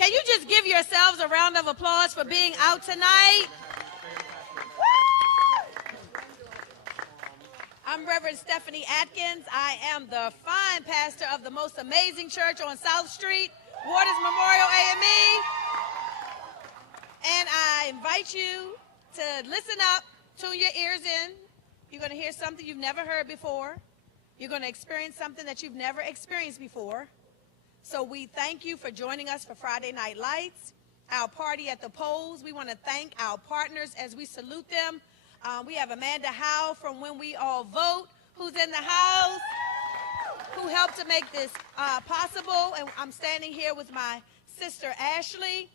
Can you just give yourselves a round of applause for being out tonight? I'm Reverend Stephanie Atkins. I am the fine pastor of the most amazing church on South Street, Waters Memorial AME. And I invite you to listen up, tune your ears in. You're going to hear something you've never heard before. You're going to experience something that you've never experienced before. So we thank you for joining us for Friday Night Lights, our party at the polls. We want to thank our partners as we salute them. We have Amanda Howe from When We All Vote, who's in the house, who helped to make this possible. And I'm standing here with my sister, Ashley.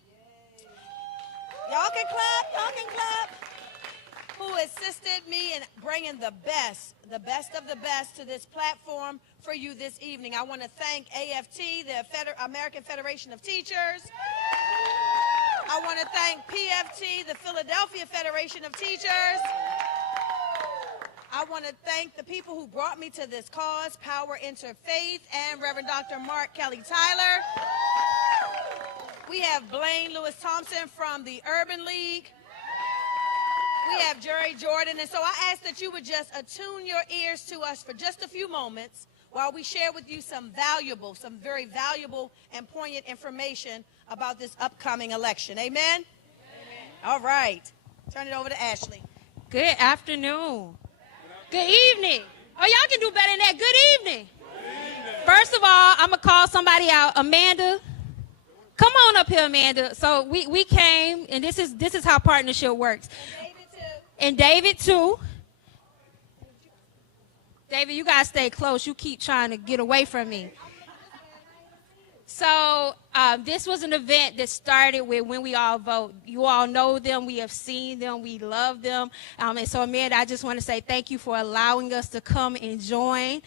Y'all can clap, who assisted me in bringing the best of the best to this platform for you this evening. I want to thank AFT, the American Federation of Teachers. I want to thank PFT, the Philadelphia Federation of Teachers. I want to thank the people who brought me to this cause, Power Interfaith, and Reverend Dr. Mark Kelly Tyler. We have Blaine Lewis Thompson from the Urban League. We have Jerry Jordan. And so I ask that you would just attune your ears to us for just a few moments while we share with you some very valuable and poignant information about this upcoming election. Amen? Amen. All right. Turn it over to Ashley. Good afternoon. Good evening. Oh, y'all can do better than that. Good evening. First of all, I'm going to call somebody out. Amanda. Come on up here, Amanda. So we came, and this is how partnership works. And David, too. David, you got to stay close. You keep trying to get away from me. So this was an event that started with When We All Vote. You all know them. We have seen them. We love them. And so, Amanda, I just want to say thank you for allowing us to come and join.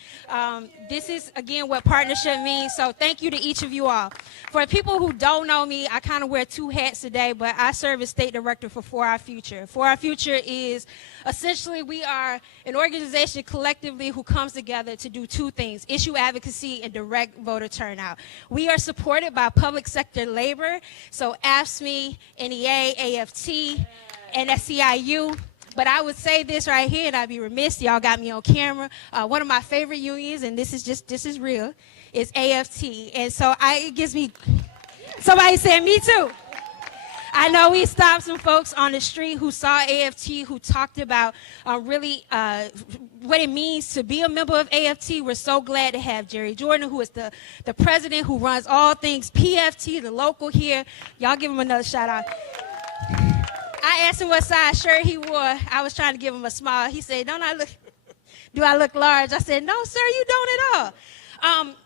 This is, again, what partnership means. So thank you to each of you all. For people who don't know me, I kind of wear two hats today, but I serve as state director for Our Future. For Our Future is essentially we are an organization collectively who comes together to do two things: issue advocacy and direct voter turnout. We are supported by public sector labor, so AFTVotes, NEA, AFT, and SEIU. But I would say this right here, and I'd be remiss, y'all got me on camera. One of my favorite unions, and this is real, is AFT. And so it gives me, somebody said me too. I know we stopped some folks on the street who saw AFT, who talked about really what it means to be a member of AFT. We're so glad to have Jerry Jordan, who is the president who runs all things PFT, the local here. Y'all give him another shout out. I asked him what size shirt he wore. I was trying to give him a smile. He said, do I look large? I said, no, sir, you don't at all.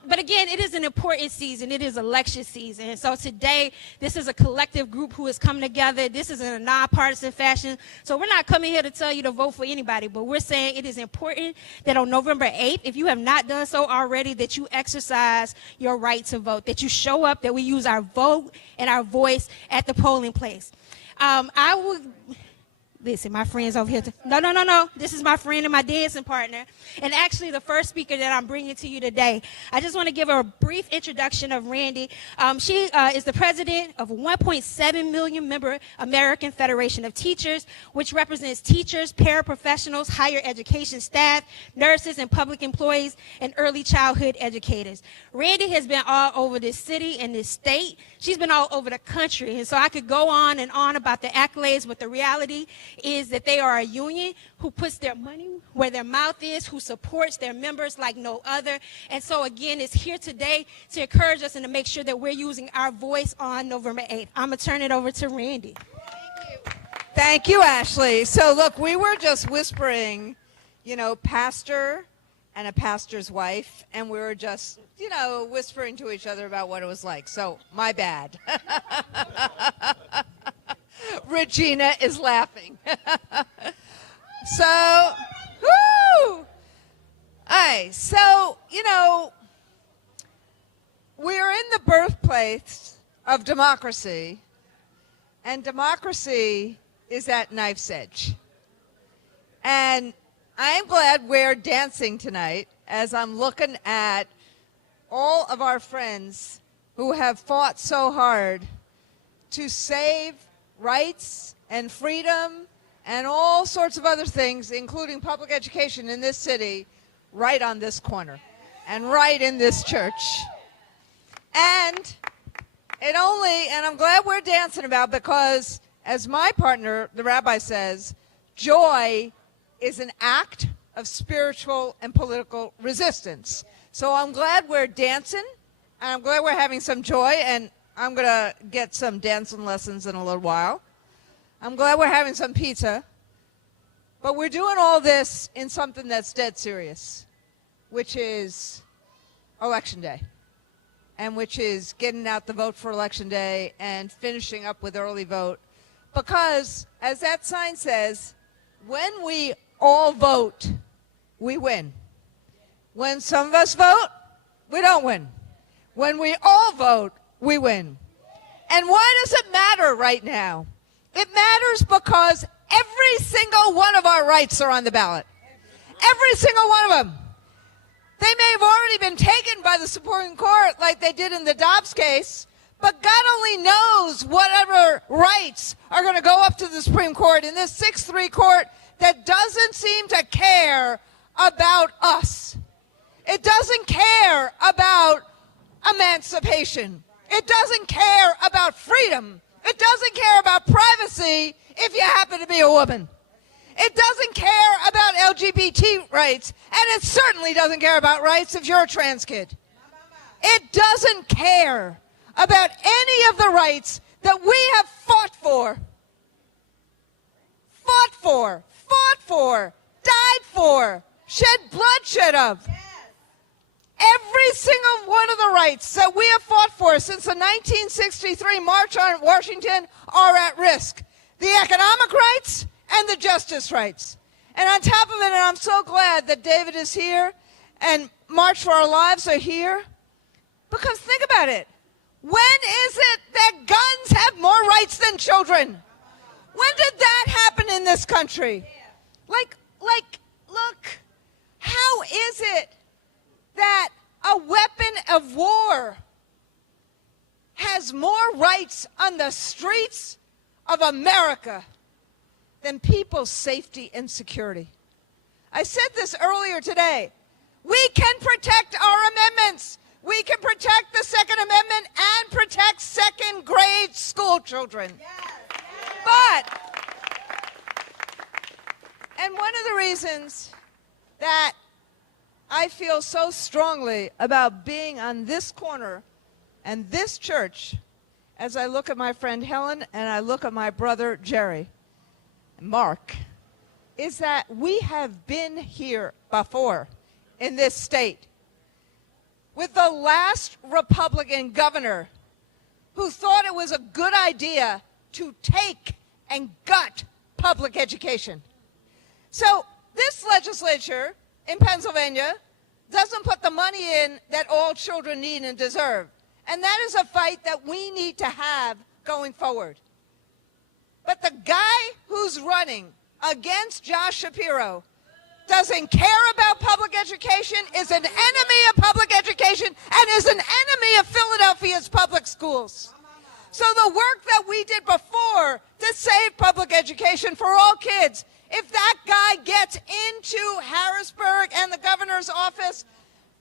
But again, it is an important season. It is election season. And so today, this is a collective group who has come together. This is in a nonpartisan fashion. So we're not coming here to tell you to vote for anybody, but we're saying it is important that on November 8th, if you have not done so already, that you exercise your right to vote, that you show up, that we use our vote and our voice at the polling place. I would... Listen, my friend's over here. No. This is my friend and my dancing partner. And actually, the first speaker that I'm bringing to you today, I just want to give her a brief introduction of Randi. She is the president of 1.7 million member American Federation of Teachers, which represents teachers, paraprofessionals, higher education staff, nurses, and public employees, and early childhood educators. Randi has been all over this city and this state. She's been all over the country. And so I could go on and on about the accolades, but the reality is that they are a union who puts their money where their mouth is, who supports their members like no other. And so again, it's here today to encourage us and to make sure that we're using our voice on November 8th. I'm going to turn it over to Randi. Thank you, Ashley. So look, we were just whispering, pastor and a pastor's wife, and we were just, whispering to each other about what it was like. So my bad. Regina is laughing. So, woo! Hey, so, we're in the birthplace of democracy, and democracy is at knife's edge. And I am glad we're dancing tonight as I'm looking at all of our friends who have fought so hard to save rights and freedom and all sorts of other things, including public education in this city, right on this corner and right in this church. And I'm glad we're dancing about, because as my partner, the rabbi, says, joy is an act of spiritual and political resistance. So I'm glad we're dancing, and I'm glad we're having some joy, and I'm going to get some dancing lessons in a little while. I'm glad we're having some pizza. But we're doing all this in something that's dead serious, which is Election Day, and which is getting out the vote for Election Day and finishing up with early vote. Because, as that sign says, when we all vote, we win. When some of us vote, we don't win. When we all vote, we win. And why does it matter right now? It matters because every single one of our rights are on the ballot. Every single one of them. They may have already been taken by the Supreme Court like they did in the Dobbs case, but God only knows whatever rights are going to go up to the Supreme Court in this 6-3 court that doesn't seem to care about us. It doesn't care about emancipation. It doesn't care about freedom. It doesn't care about privacy if you happen to be a woman. It doesn't care about LGBT rights, and it certainly doesn't care about rights if you're a trans kid. It doesn't care about any of the rights that we have fought for, died for, shed bloodshed of. Every single one of the rights that we have fought for since the 1963 March on Washington are at risk. The economic rights and the justice rights. And on top of it, and I'm so glad that David is here and March for Our Lives are here, because think about it. When is it that guns have more rights than children? When did that happen in this country? Look, how is it that a weapon of war has more rights on the streets of America than people's safety and security? I said this earlier today. We can protect our amendments. We can protect the Second Amendment and protect second-grade school children. But, and one of the reasons that I feel so strongly about being on this corner and this church, as I look at my friend Helen and I look at my brother Jerry, Mark, is that we have been here before in this state with the last Republican governor who thought it was a good idea to take and gut public education. So this legislature in Pennsylvania doesn't put the money in that all children need and deserve. And that is a fight that we need to have going forward. But the guy who's running against Josh Shapiro doesn't care about public education, is an enemy of public education, and is an enemy of Philadelphia's public schools. So the work that we did before to save public education for all kids, if that guy gets into Harrisburg and the governor's office,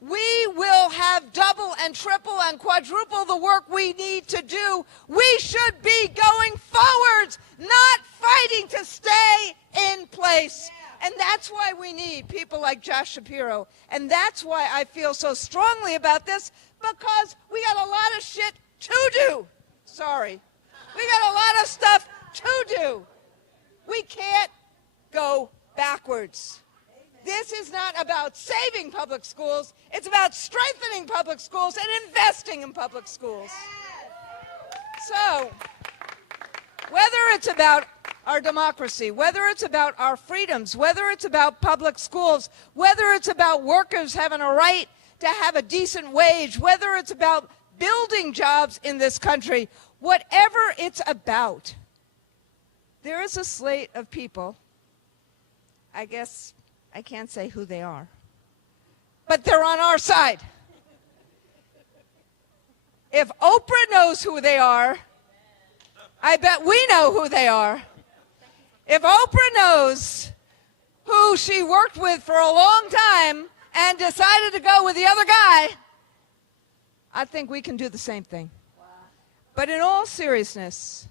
we will have double and triple and quadruple the work we need to do. We should be going forwards, not fighting to stay in place. And that's why we need people like Josh Shapiro. And that's why I feel so strongly about this, because we got a lot of shit to do. Sorry. We got a lot of stuff to do. We can't go backwards. This is not about saving public schools. It's about strengthening public schools and investing in public schools. So, whether it's about our democracy, whether it's about our freedoms, whether it's about public schools, whether it's about workers having a right to have a decent wage, whether it's about building jobs in this country, whatever it's about, there is a slate of people, I guess I can't say who they are, but they're on our side. If Oprah knows who they are, I bet we know who they are. If Oprah knows who she worked with for a long time and decided to go with the other guy, I think we can do the same thing. Wow. But in all seriousness,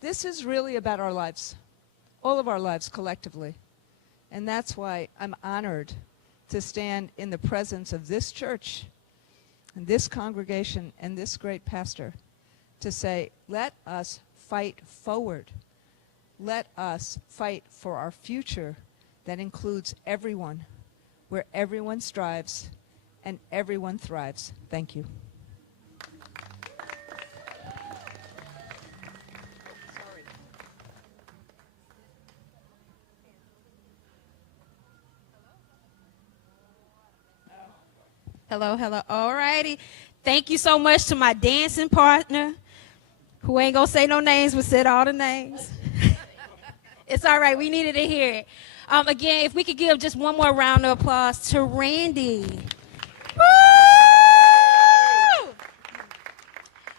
this is really about our lives, all of our lives collectively. And that's why I'm honored to stand in the presence of this church and this congregation and this great pastor to say, let us fight forward. Let us fight for our future that includes everyone, where everyone strives and everyone thrives. Thank you. Hello, hello. All righty. Thank you so much to my dancing partner, who ain't gonna say no names, but said all the names. It's all right. We needed to hear it. Again, if we could give just one more round of applause to Randi. Woo!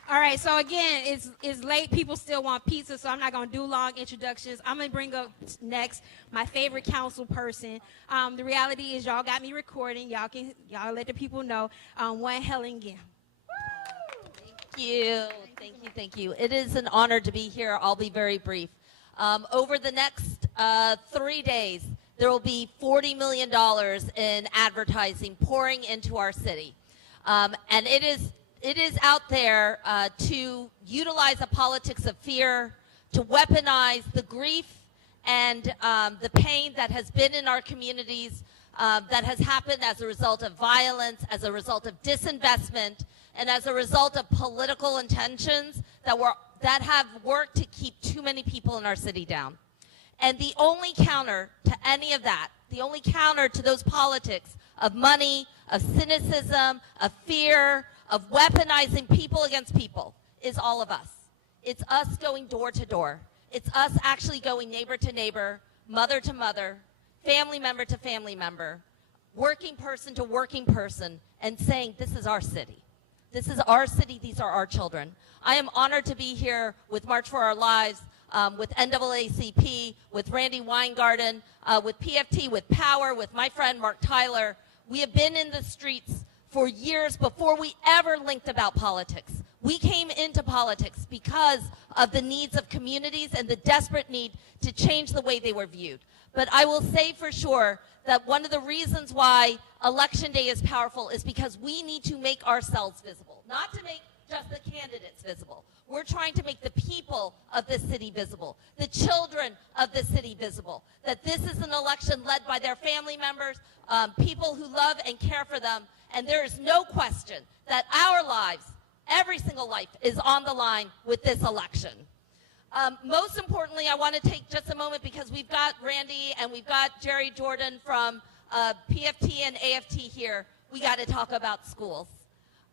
All right, so again, it's late. People still want pizza, so I'm not going to do long introductions. I'm going to bring up next my favorite council person. The reality is y'all got me recording. Y'all let the people know. One Helen Gim. Thank you. It is an honor to be here. I'll be very brief. Over the next 3 days, there will be $40 million in advertising pouring into our city. And it is out there to utilize a politics of fear, to weaponize the grief and the pain that has been in our communities, that has happened as a result of violence, as a result of disinvestment, and as a result of political intentions that have worked to keep too many people in our city down. And the only counter to any of that, the only counter to those politics of money, of cynicism, of fear, of weaponizing people against people is all of us. It's us going door to door. It's us actually going neighbor to neighbor, mother to mother, family member to family member, working person to working person, and saying, this is our city. This is our city. These are our children. I am honored to be here with March for Our Lives, with NAACP, with Randi Weingarten, with PFT, with Power, with my friend Mark Tyler. We have been in the streets for years before we ever linked about politics. We came into politics because of the needs of communities and the desperate need to change the way they were viewed. But I will say for sure that one of the reasons why Election Day is powerful is because we need to make ourselves visible, not to make just the candidates visible. We're trying to make the people of this city visible, the children of this city visible, that this is an election led by their family members, people who love and care for them, and there is no question that our lives, every single life, is on the line with this election. Most importantly, I want to take just a moment because we've got Randi and we've got Jerry Jordan from PFT and AFT here. We got to talk about schools.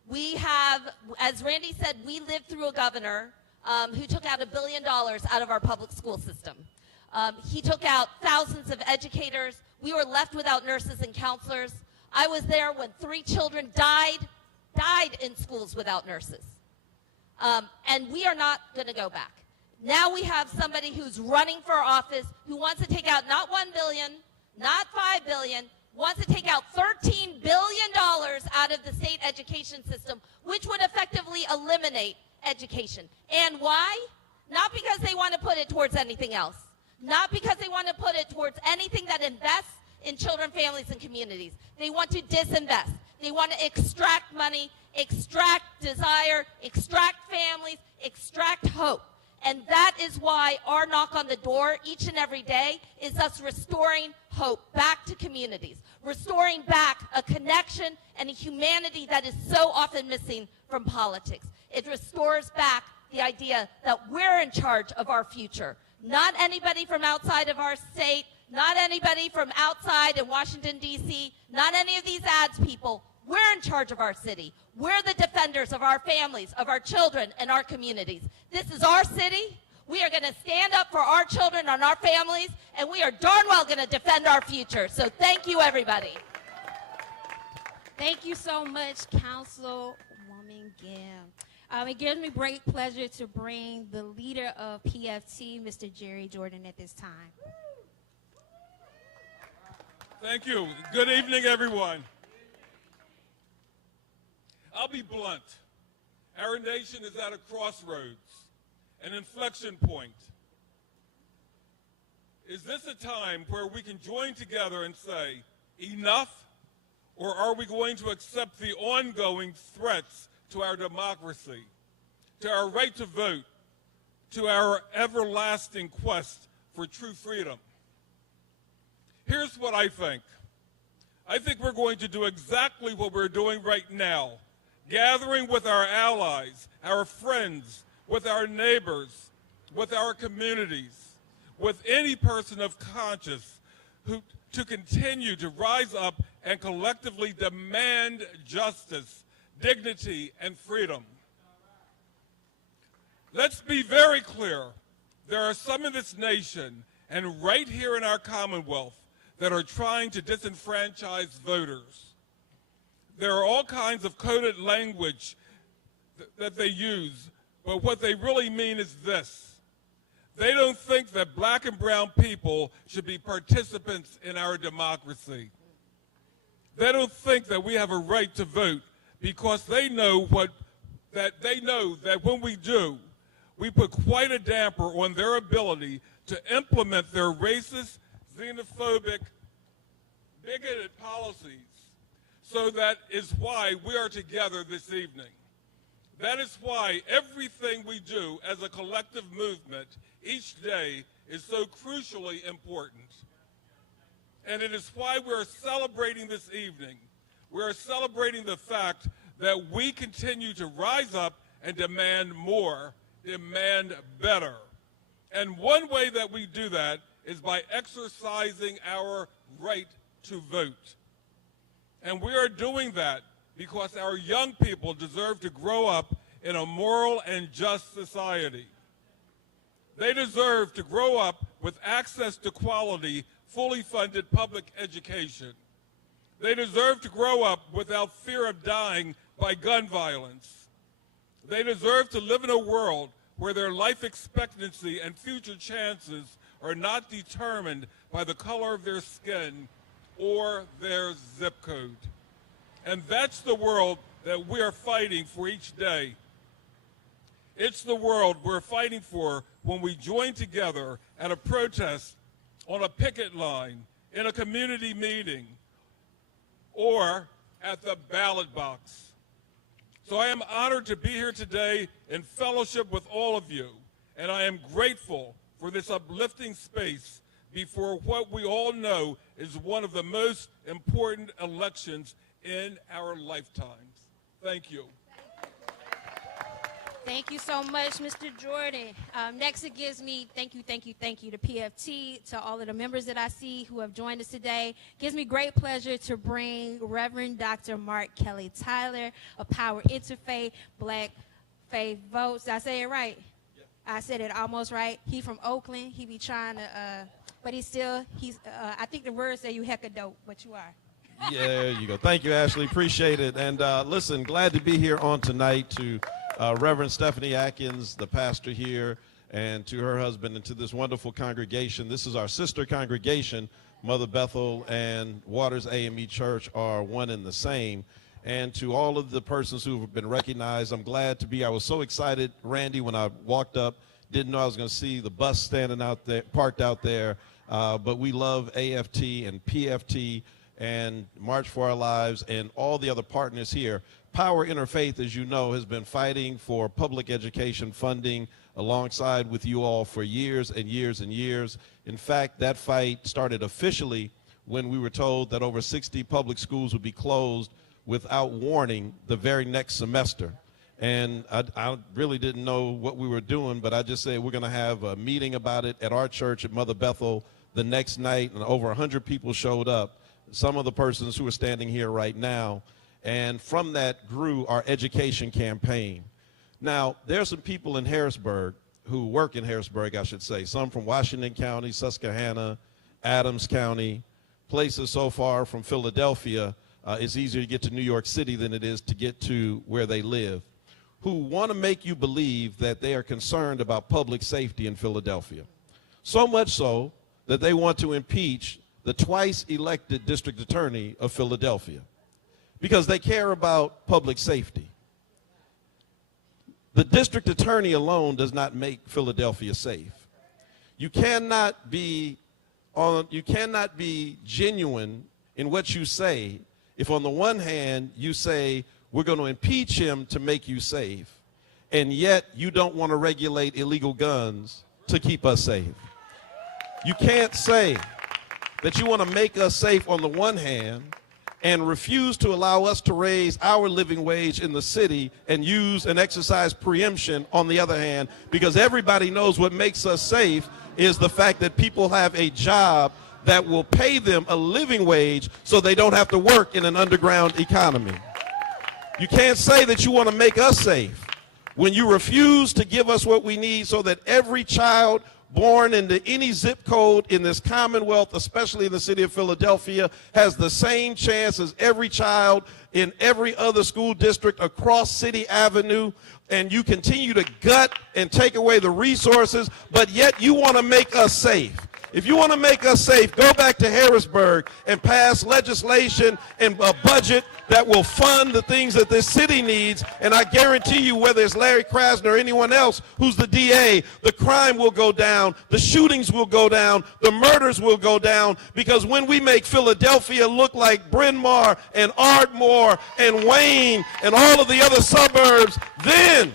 We have, as Randi said, we lived through a governor who took out $1 billion out of our public school system. He took out thousands of educators. We were left without nurses and counselors. I was there when 3 children died in schools without nurses. And we are not going to go back. Now we have somebody who's running for office who wants to take out not $1 billion, not $5 billion, wants to take out $13 billion out of the state education system, which would effectively eliminate education. And why? Not because they want to put it towards anything else. Not because they want to put it towards anything that invests in children, families, and communities. They want to disinvest. They want to extract money, extract desire, extract families, extract hope. And that is why our knock on the door each and every day is us restoring hope back to communities, restoring back a connection and a humanity that is so often missing from politics. It restores back the idea that we're in charge of our future, not anybody from outside of our state, not anybody from outside in Washington, D.C., not any of these ads people. We're in charge of our city. We're the defenders of our families, of our children, and our communities. This is our city. We are going to stand up for our children and our families, and we are darn well going to defend our future. So thank you, everybody. Thank you so much, Councilwoman Gim. It gives me great pleasure to bring the leader of PFT, Mr. Jerry Jordan, at this time. Thank you. Good evening, everyone. I'll be blunt. Our nation is at a crossroads, an inflection point. Is this a time where we can join together and say, enough, or are we going to accept the ongoing threats to our democracy, to our right to vote, to our everlasting quest for true freedom? Here's what I think. I think we're going to do exactly what we're doing right now, gathering with our allies, our friends, with our neighbors, with our communities, with any person of conscience to continue to rise up and collectively demand justice, dignity, and freedom. Let's be very clear. There are some in this nation and right here in our Commonwealth that are trying to disenfranchise voters. There are all kinds of coded language that they use, but what they really mean is this. They don't think that black and brown people should be participants in our democracy. They don't think that we have a right to vote because they know that when we do, we put quite a damper on their ability to implement their racist, xenophobic, bigoted policies. So that is why we are together this evening. That is why everything we do as a collective movement each day is so crucially important. And it is why we're celebrating this evening. We're celebrating the fact that we continue to rise up and demand more, demand better. And one way that we do that is by exercising our right to vote. And we are doing that because our young people deserve to grow up in a moral and just society. They deserve to grow up with access to quality, fully funded public education. They deserve to grow up without fear of dying by gun violence. They deserve to live in a world where their life expectancy and future chances are not determined by the color of their skin or their zip code. And that's the world that we are fighting for each day. It's the world we're fighting for when we join together at a protest, on a picket line, in a community meeting, or at the ballot box. So I am honored to be here today in fellowship with all of you, and I am grateful for this uplifting space before what we all know is one of the most important elections in our lifetimes. Thank you. Thank you so much, Mr. Jordan. Next, it gives me thank you to PFT, to all of the members that I see who have joined us today. It gives me great pleasure to bring Reverend Dr. Mark Kelly Tyler of Power Interfaith, Black Faith Votes. Did I say it right? Yeah. I said it almost right. He from Oakland. He be trying to, but he's I think the words say you hecka dope, but you are. Yeah, there you go. Thank you, Ashley. Appreciate it. And listen, glad to be here on tonight to Reverend Stephanie Atkins, the pastor here, and to her husband and to this wonderful congregation. This is our sister congregation. Mother Bethel and Waters AME Church are one and the same. And to all of the persons who have been recognized, I'm glad to be. I was so excited, Randy, when I walked up. Didn't know I was going to see the bus standing out there, parked out there. But we love AFT and PFT and March for Our Lives and all the other partners here. Power Interfaith, as you know, has been fighting for public education funding alongside with you all for years and years and years. In fact, that fight started officially when we were told that over 60 public schools would be closed without warning the very next semester. And I really didn't know what we were doing, but I just said we're going to have a meeting about it at our church at Mother Bethel the next night, and over 100 people showed up, some of the persons who are standing here right now. And from that grew our education campaign. Now, there are some people in Harrisburg who work in Harrisburg, I should say, some from Washington County, Susquehanna, Adams County, places so far from Philadelphia. It's easier to get to New York City than it is to get to where they live, who want to make you believe that they are concerned about public safety in Philadelphia. So much so that they want to impeach the twice elected district attorney of Philadelphia because they care about public safety. The district attorney alone does not make Philadelphia safe. You cannot be genuine in what you say if on the one hand you say we're going to impeach him to make you safe, and yet you don't want to regulate illegal guns to keep us safe. You can't say that you want to make us safe on the one hand and refuse to allow us to raise our living wage in the city and use and exercise preemption on the other hand, because everybody knows what makes us safe is the fact that people have a job that will pay them a living wage so they don't have to work in an underground economy. You can't say that you want to make us safe when you refuse to give us what we need so that every child born into any zip code in this Commonwealth, especially in the city of Philadelphia, has the same chance as every child in every other school district across City Avenue, and you continue to gut and take away the resources, but yet you want to make us safe. If you want to make us safe, go back to Harrisburg and pass legislation and a budget that will fund the things that this city needs, and I guarantee you, whether it's Larry Krasner or anyone else who's the DA, the crime will go down, the shootings will go down, the murders will go down, because when we make Philadelphia look like Bryn Mawr and Ardmore and Wayne and all of the other suburbs, then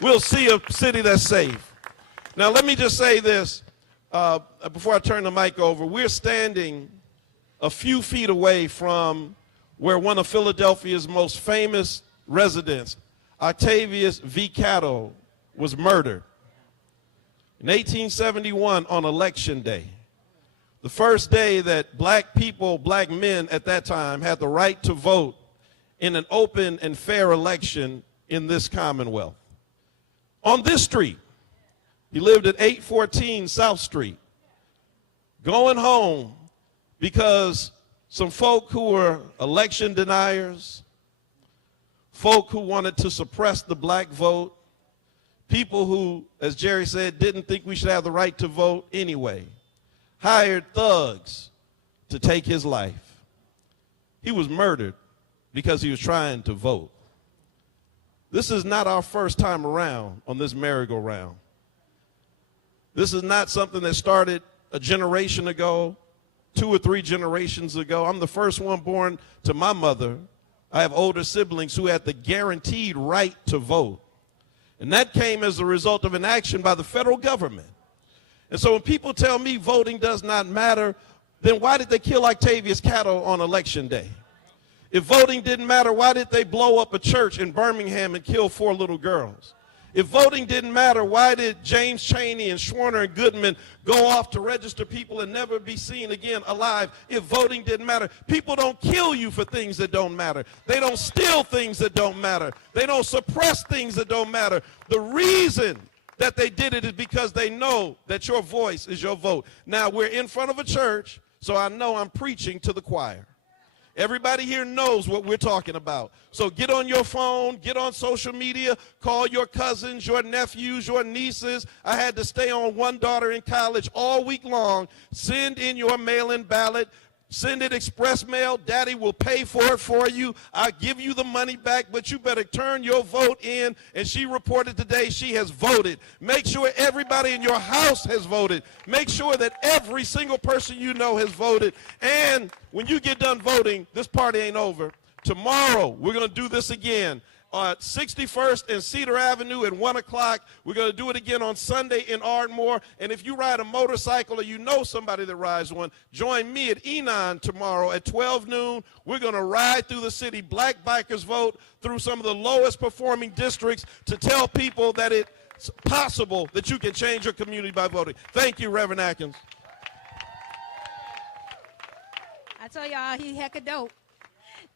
we'll see a city that's safe. Now, let me just say this. Before I turn the mic over, we're standing a few feet away from where one of Philadelphia's most famous residents, Octavius V. Catto, was murdered in 1871 on Election Day, the first day that black people, black men at that time, had the right to vote in an open and fair election in this Commonwealth. On this street, he lived at 814 South Street, going home because some folk who were election deniers, folk who wanted to suppress the black vote, people who, as Jerry said, didn't think we should have the right to vote anyway, hired thugs to take his life. He was murdered because he was trying to vote. This is not our first time around on this merry-go-round. This is not something that started a generation ago, 2 or 3 generations ago. I'm the first one born to my mother. I have older siblings who had the guaranteed right to vote. And that came as a result of an action by the federal government. And so when people tell me voting does not matter, then why did they kill Octavius Catto on Election Day? If voting didn't matter, why did they blow up a church in Birmingham and kill 4 little girls? If voting didn't matter, why did James Chaney and Schwerner and Goodman go off to register people and never be seen again alive? If voting didn't matter, people don't kill you for things that don't matter. They don't steal things that don't matter. They don't suppress things that don't matter. The reason that they did it is because they know that your voice is your vote. Now, we're in front of a church, so I know I'm preaching to the choir. Everybody here knows what we're talking about. So get on your phone, get on social media, call your cousins, your nephews, your nieces. I had to stay on one daughter in college all week long. Send in your mail-in ballot. Send it express mail. Daddy will pay for it for you. I'll give you the money back, but you better turn your vote in. And she reported today she has voted. Make sure everybody in your house has voted. Make sure that every single person you know has voted. And when you get done voting, this party ain't over. Tomorrow, we're going to do this again. 61st and Cedar Avenue at 1 o'clock. We're going to do it again on Sunday in Ardmore. And if you ride a motorcycle or you know somebody that rides one, join me at Enon tomorrow at 12 noon. We're going to ride through the city. Black bikers vote through some of the lowest performing districts to tell people that it's possible that you can change your community by voting. Thank you, Reverend Atkins. I told y'all he hecka dope.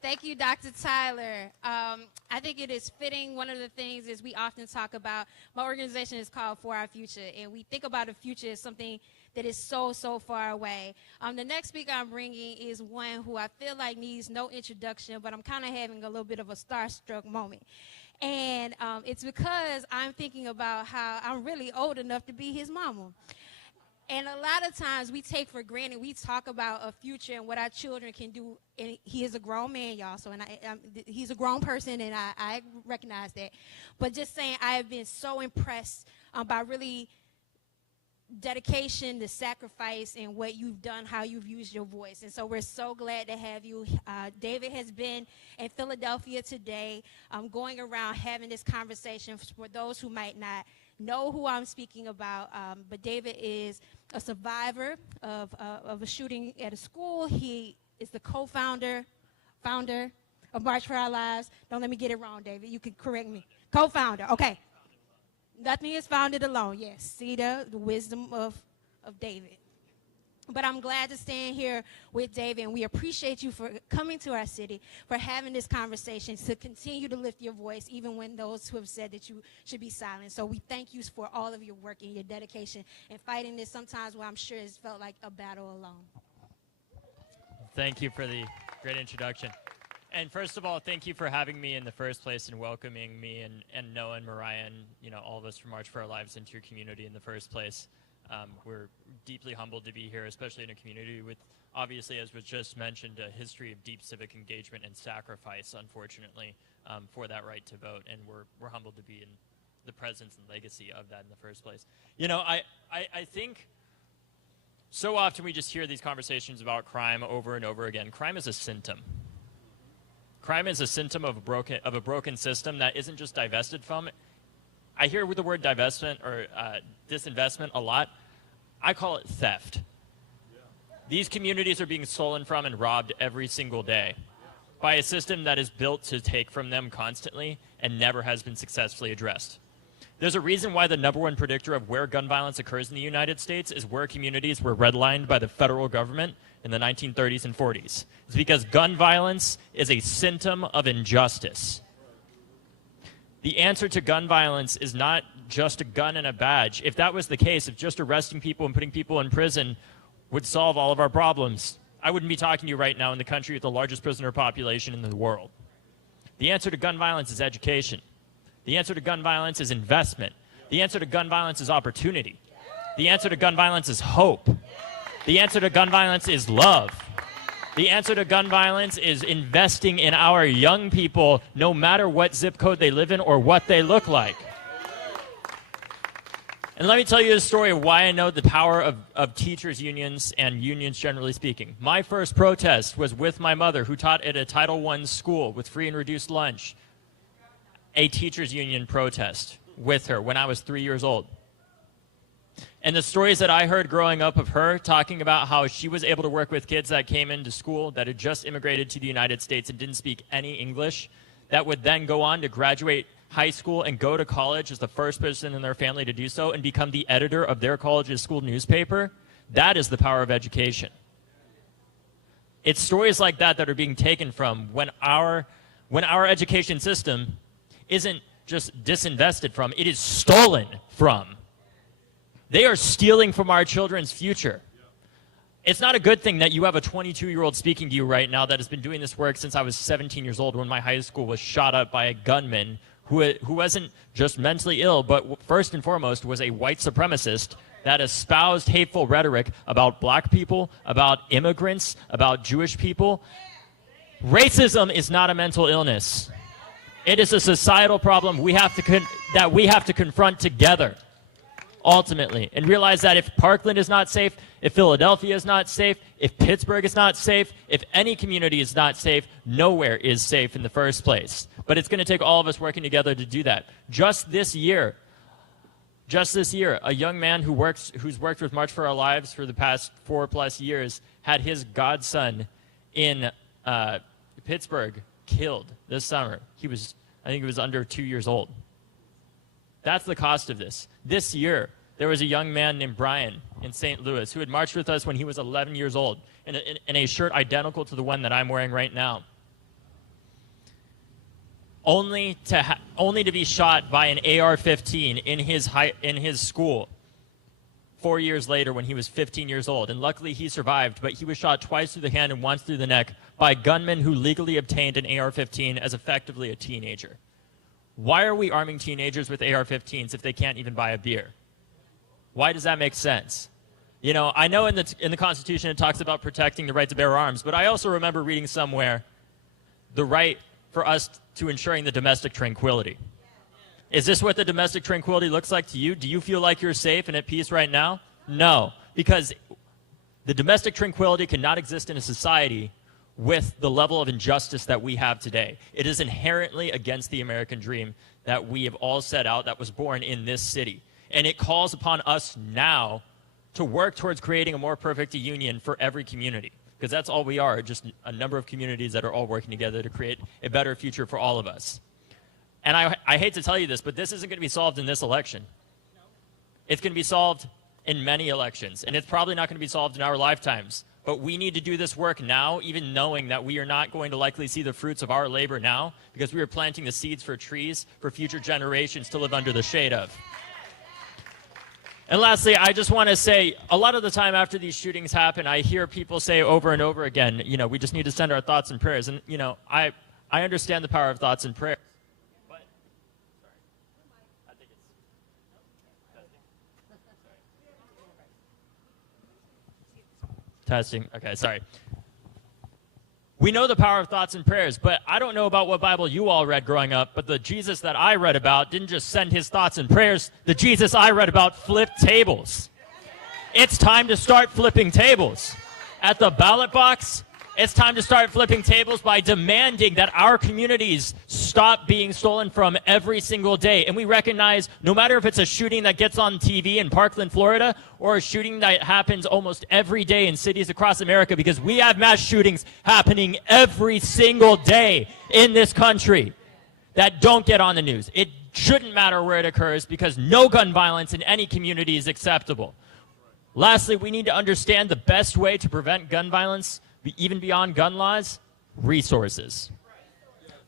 Thank you, Dr. Tyler. I think it is fitting. One of the things is we often talk about, my organization is called For Our Future, and we think about the future as something that is so, so far away. The next speaker I'm bringing is one who I feel like needs no introduction, but I'm kind of having a little bit of a starstruck moment. And it's because I'm thinking about how I'm really old enough to be his mama. And a lot of times we take for granted, we talk about a future and what our children can do. And he is a grown man, y'all. So he's a grown person, and I recognize that. But just saying, I have been so impressed by really dedication, the sacrifice, and what you've done, how you've used your voice. And so we're so glad to have you. David has been in Philadelphia today, going around having this conversation. For those who might not know who I'm speaking about, but David is a survivor of a shooting at a school. He is the founder of March for Our Lives. Don't let me get it wrong, David. You can correct me. Co-founder, okay. Nothing is founded alone, yes. See the wisdom of David. But I'm glad to stand here with David, and we appreciate you for coming to our city, for having this conversation, to continue to lift your voice, even when those who have said that you should be silent. So we thank you for all of your work and your dedication and fighting this sometimes where I'm sure it's felt like a battle alone. Thank you for the great introduction. And first of all, thank you for having me in the first place and welcoming me and Noah and Mariah and all of us from March for Our Lives into your community in the first place. We're deeply humbled to be here, especially in a community with, obviously, as was just mentioned, a history of deep civic engagement and sacrifice, unfortunately, for that right to vote. And we're humbled to be in the presence and legacy of that in the first place. I think so often we just hear these conversations about crime over and over again. Crime is a symptom. Crime is a symptom of a broken system that isn't just divested from. I hear the word divestment or disinvestment a lot. I call it theft. These communities are being stolen from and robbed every single day by a system that is built to take from them constantly and never has been successfully addressed. There's a reason why the #1 predictor of where gun violence occurs in the United States is where communities were redlined by the federal government in the 1930s and 40s. It's because gun violence is a symptom of injustice. The answer to gun violence is not just a gun and a badge. If that was the case, if just arresting people and putting people in prison would solve all of our problems, I wouldn't be talking to you right now in the country with the largest prisoner population in the world. The answer to gun violence is education. The answer to gun violence is investment. The answer to gun violence is opportunity. The answer to gun violence is hope. The answer to gun violence is love. The answer to gun violence is investing in our young people, no matter what zip code they live in or what they look like. And let me tell you the story of why I know the power of teachers' unions and unions generally speaking. My first protest was with my mother, who taught at a Title I school with free and reduced lunch. A teachers' union protest with her when I was 3 years old. And the stories that I heard growing up of her talking about how she was able to work with kids that came into school that had just immigrated to the United States and didn't speak any English, that would then go on to graduate high school and go to college as the first person in their family to do so and become the editor of their college's school newspaper. That is the power of education. It's stories like that that are being taken from when our education system isn't just disinvested from, it is stolen from. They are stealing from our children's future. It's not a good thing that you have a 22-year-old speaking to you right now that has been doing this work since I was 17 years old when my high school was shot up by a gunman who wasn't just mentally ill, but first and foremost was a white supremacist that espoused hateful rhetoric about black people, about immigrants, about Jewish people. Racism is not a mental illness. It is a societal problem that we have to confront together. Ultimately, and realize that if Parkland is not safe, if Philadelphia is not safe, if Pittsburgh is not safe, if any community is not safe, nowhere is safe in the first place. But it's going to take all of us working together to do that. Just this year, a young man who's worked with March for Our Lives for the past 4+ years had his godson in Pittsburgh killed this summer. I think he was under 2 years old. That's the cost of this. This year, there was a young man named Brian in St. Louis who had marched with us when he was 11 years old in a shirt identical to the one that I'm wearing right now. Only to be shot by an AR-15 in his school 4 years later when he was 15 years old. And luckily he survived, but he was shot twice through the hand and once through the neck by gunmen who legally obtained an AR-15 as effectively a teenager. Why are we arming teenagers with AR-15s if they can't even buy a beer? Why does that make sense? You know, I know in the Constitution it talks about protecting the right to bear arms, but I also remember reading somewhere the right for us to ensuring the domestic tranquility. Is this what the domestic tranquility looks like to you? Do you feel like you're safe and at peace right now? No, because the domestic tranquility cannot exist in a society with the level of injustice that we have today. It is inherently against the American dream that we have all set out, that was born in this city. And it calls upon us now to work towards creating a more perfect union for every community, because that's all we are, just a number of communities that are all working together to create a better future for all of us. And I hate to tell you this, but this isn't going to be solved in this election. It's going to be solved in many elections, and it's probably not going to be solved in our lifetimes. But we need to do this work now, even knowing that we are not going to likely see the fruits of our labor now, because we are planting the seeds for trees for future generations to live under the shade of. And lastly, I just want to say, a lot of the time after these shootings happen, I hear people say over and over again, you know, we just need to send our thoughts and prayers. And, you know, I understand the power of thoughts and prayers. But, sorry, I think it's testing. Okay, sorry. We know the power of thoughts and prayers, but I don't know about what Bible you all read growing up, but the Jesus that I read about didn't just send his thoughts and prayers. The Jesus I read about flipped tables. It's time to start flipping tables. At the ballot box, it's time to start flipping tables by demanding that our communities stop being stolen from every single day. And we recognize no matter if it's a shooting that gets on TV in Parkland, Florida, or a shooting that happens almost every day in cities across America, because we have mass shootings happening every single day in this country that don't get on the news. It shouldn't matter where it occurs, because no gun violence in any community is acceptable. Lastly, we need to understand the best way to prevent gun violence, even beyond gun laws, resources.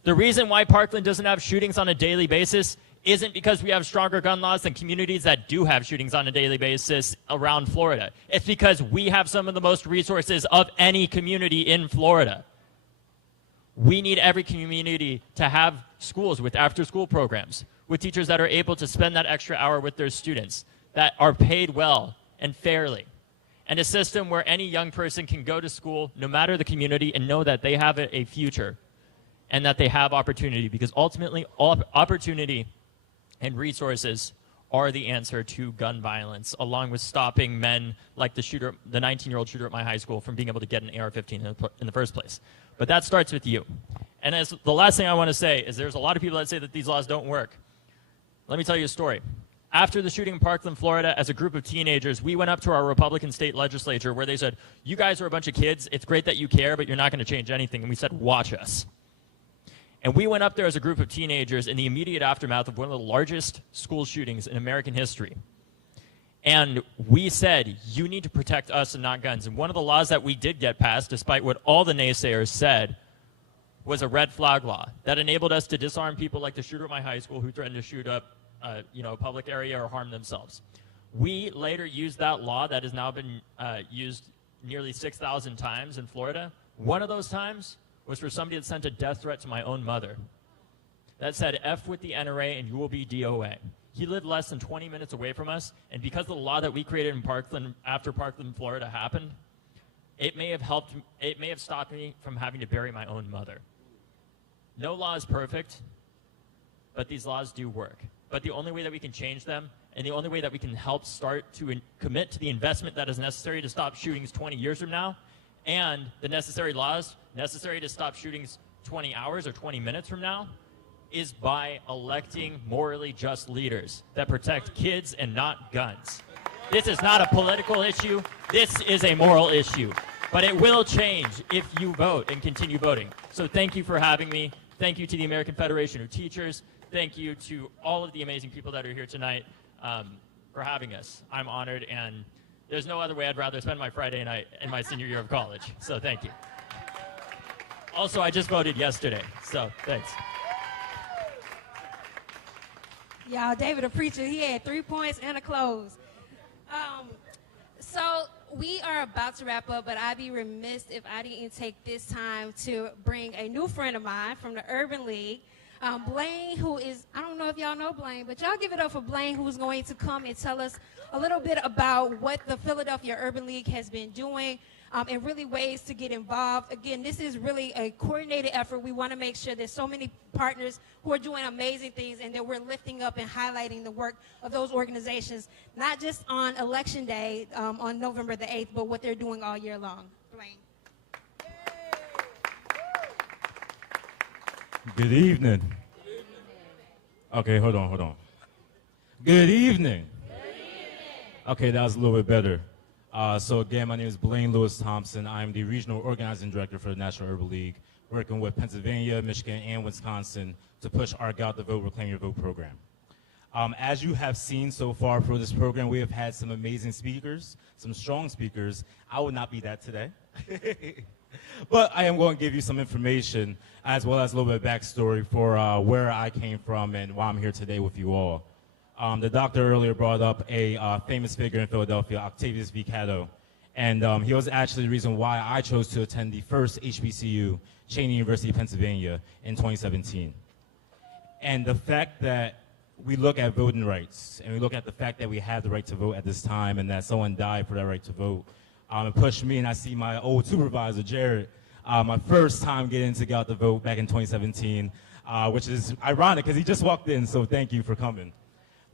The reason why Parkland doesn't have shootings on a daily basis isn't because we have stronger gun laws than communities that do have shootings on a daily basis around Florida. It's because we have some of the most resources of any community in Florida. We need every community to have schools with after-school programs, with teachers that are able to spend that extra hour with their students, that are paid well and fairly. And a system where any young person can go to school, no matter the community, and know that they have a future and that they have opportunity, because ultimately opportunity and resources are the answer to gun violence, along with stopping men like the 19-year-old shooter at my high school from being able to get an AR-15 in the first place. But that starts with you. And as the last thing I want to say is there's a lot of people that say that these laws don't work. Let me tell you a story. After the shooting in Parkland, Florida, as a group of teenagers, we went up to our Republican state legislature where they said, you guys are a bunch of kids. It's great that you care, but you're not going to change anything. And we said, watch us. And we went up there as a group of teenagers in the immediate aftermath of one of the largest school shootings in American history. And we said, you need to protect us and not guns. And one of the laws that we did get passed, despite what all the naysayers said, was a red flag law that enabled us to disarm people like the shooter at my high school who threatened to shoot up a public area or harm themselves. We later used that law that has now been used nearly 6,000 times in Florida. One of those times was for somebody that sent a death threat to my own mother. That said, F with the NRA and you will be DOA. He lived less than 20 minutes away from us, and because of the law that we created in Parkland, after Parkland, Florida happened, it may have stopped me from having to bury my own mother. No law is perfect, but these laws do work. But the only way that we can change them, and the only way that we can help start to commit to the investment that is necessary to stop shootings 20 years from now, and the necessary laws necessary to stop shootings 20 hours or 20 minutes from now, is by electing morally just leaders that protect kids and not guns. This is not a political issue. This is a moral issue. But it will change if you vote and continue voting. So thank you for having me. Thank you to the American Federation of Teachers. Thank you to all of the amazing people that are here tonight for having us. I'm honored, and there's no other way I'd rather spend my Friday night in my senior year of college. So thank you. Also, I just voted yesterday, so thanks. Y'all, David, a preacher, he had 3 points and a close. So we are about to wrap up, but I'd be remiss if I didn't take this time to bring a new friend of mine from the Urban League. Blaine, who is, I don't know if y'all know Blaine, but y'all give it up for Blaine, who's going to come and tell us a little bit about what the Philadelphia Urban League has been doing and really ways to get involved. Again, this is really a coordinated effort. We want to make sure there's so many partners who are doing amazing things and that we're lifting up and highlighting the work of those organizations, not just on Election Day on November the 8th, but what they're doing all year long. Blaine. Good evening. Okay, hold on. Good evening. Okay, that was a little bit better. So again, my name is Blaine Lewis Thompson. I'm the Regional Organizing Director for the National Urban League, working with Pennsylvania, Michigan, and Wisconsin to push our Got the Vote, Reclaim Your Vote program. As you have seen so far for this program, we have had some amazing speakers, some strong speakers. I will not be that today. But I am going to give you some information as well as a little bit of backstory for where I came from and why I'm here today with you all. The doctor earlier brought up a famous figure in Philadelphia, Octavius V. Cato, and he was actually the reason why I chose to attend the first HBCU, Cheyney University of Pennsylvania, in 2017. And the fact that we look at voting rights, and we look at the fact that we have the right to vote at this time and that someone died for that right to vote, it pushed me, and I see my old supervisor, Jared, my first time getting to Got the Vote back in 2017, which is ironic because he just walked in, so thank you for coming.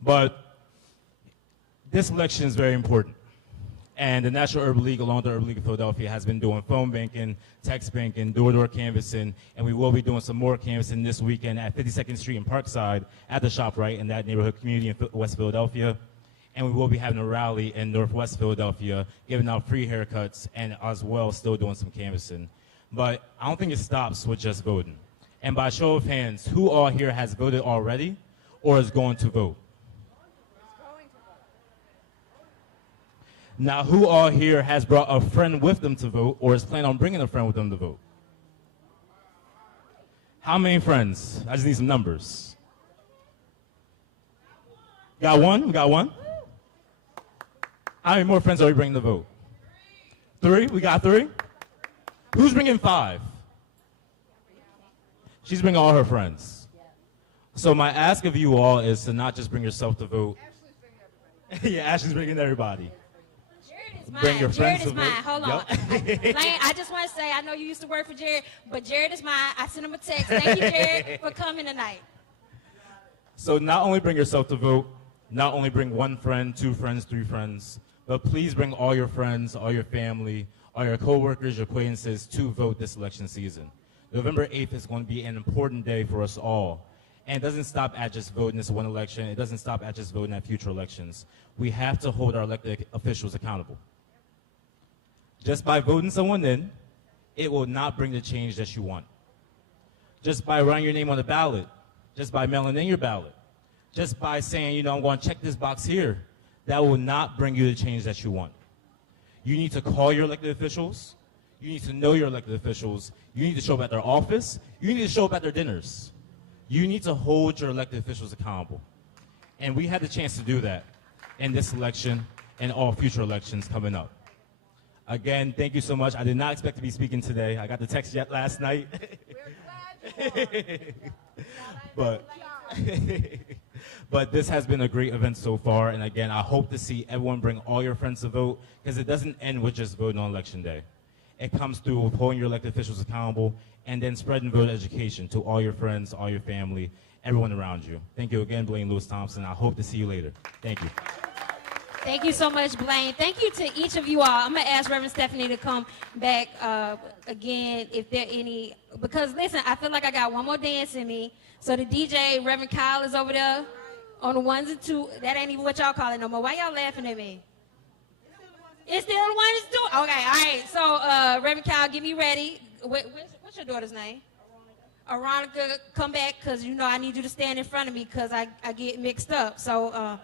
But this election is very important. And the National Urban League, along with the Urban League of Philadelphia, has been doing phone banking, text banking, door-to-door canvassing, and we will be doing some more canvassing this weekend at 52nd Street in Parkside at the ShopRite in that neighborhood community in West Philadelphia. And we will be having a rally in Northwest Philadelphia, giving out free haircuts, and as well still doing some canvassing. But I don't think it stops with just voting. And by show of hands, who all here has voted already or is going to vote? Now, who all here has brought a friend with them to vote or is planning on bringing a friend with them to vote? How many friends? I just need some numbers. Got one? We got one? How many more friends are we bringing to vote? 3? We got 3? Who's bringing 5? She's bringing all her friends. So my ask of you all is to not just bring yourself to vote. Ashley's bringing everybody. Yeah, Ashley's bringing everybody. Bring your friends to vote. Jared is mine. Hold on. Lane, I just want to say, I know you used to work for Jared, but Jared is mine. I sent him a text. Thank you, Jared, for coming tonight. So not only bring yourself to vote, not only bring 1 friend, 2 friends, 3 friends, but please bring all your friends, all your family, all your coworkers, your acquaintances to vote this election season. November 8th is going to be an important day for us all. And it doesn't stop at just voting this one election. It doesn't stop at just voting at future elections. We have to hold our elected officials accountable. Just by voting someone in, it will not bring the change that you want. Just by writing your name on the ballot, just by mailing in your ballot, just by saying, you know, I'm going to check this box here, that will not bring you the change that you want. You need to call your elected officials. You need to know your elected officials. You need to show up at their office. You need to show up at their dinners. You need to hold your elected officials accountable. And we had the chance to do that in this election and all future elections coming up. Again, thank you so much. I did not expect to be speaking today. I got the text yet last night. We're glad but this has been a great event so far. And again, I hope to see everyone bring all your friends to vote, because it doesn't end with just voting on Election Day. It comes through with holding your elected officials accountable and then spreading voter education to all your friends, all your family, everyone around you. Thank you again, Blaine Lewis Thompson. I hope to see you later. Thank you. Thank you so much, Blaine. Thank you to each of you all. I'm going to ask Reverend Stephanie to come back again if there are any, because listen, I feel like I got one more dance in me. So the DJ, Reverend Kyle, is over there on the 1s and 2s. That ain't even what y'all call it no more. Why y'all laughing at me? It's still the 1s and 2s? Okay, all right. So Reverend Kyle, get me ready. What's your daughter's name? Aronica, come back, because you know I need you to stand in front of me because I get mixed up. So,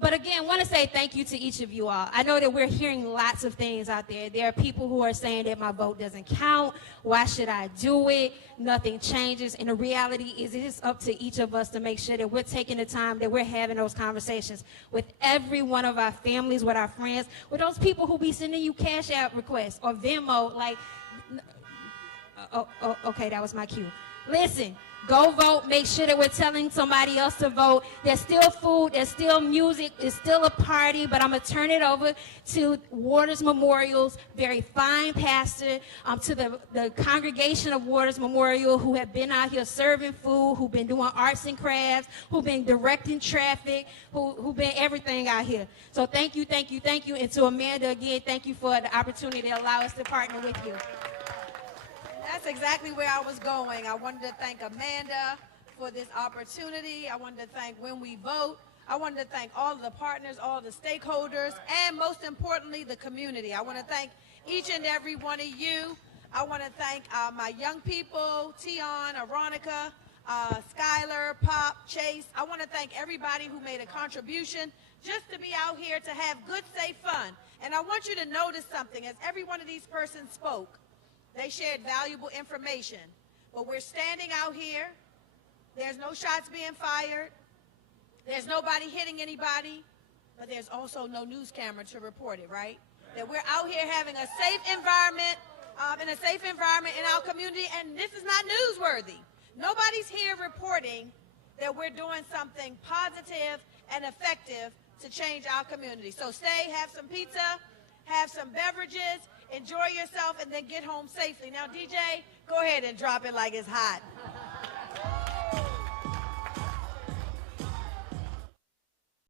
but again, I want to say thank you to each of you all. I know that we're hearing lots of things out there. There are people who are saying that my vote doesn't count. Why should I do it? Nothing changes. And the reality is it is up to each of us to make sure that we're taking the time, that we're having those conversations with every one of our families, with our friends, with those people who be sending you Cash App requests or Venmo. Like, okay, that was my cue. Listen, Go vote. Make sure that we're telling somebody else to vote. There's still food. There's still music. It's still a party. But I'm going to turn it over to Waters Memorial's very fine pastor, to the congregation of Waters Memorial, who have been out here serving food, who've been doing arts and crafts, who've been directing traffic, who've been everything out here. So thank you, thank you, thank you. And to Amanda, again, thank you for the opportunity to allow us to partner with you. That's exactly where I was going. I wanted to thank Amanda for this opportunity. I wanted to thank When We Vote. I wanted to thank all of the partners, all of the stakeholders, and most importantly, the community. I want to thank each and every one of you. I want to thank my young people, Tion, Aronica, Skylar, Pop, Chase. I want to thank everybody who made a contribution just to be out here to have good, safe fun. And I want you to notice something. As every one of these persons spoke, they shared valuable information. But we're standing out here. There's no shots being fired. There's nobody hitting anybody. But there's also no news camera to report it, right? That we're out here having a safe environment, in our community, and this is not newsworthy. Nobody's here reporting that we're doing something positive and effective to change our community. So stay, have some pizza, have some beverages, enjoy yourself, and then get home safely. Now, DJ, go ahead and drop it like it's hot.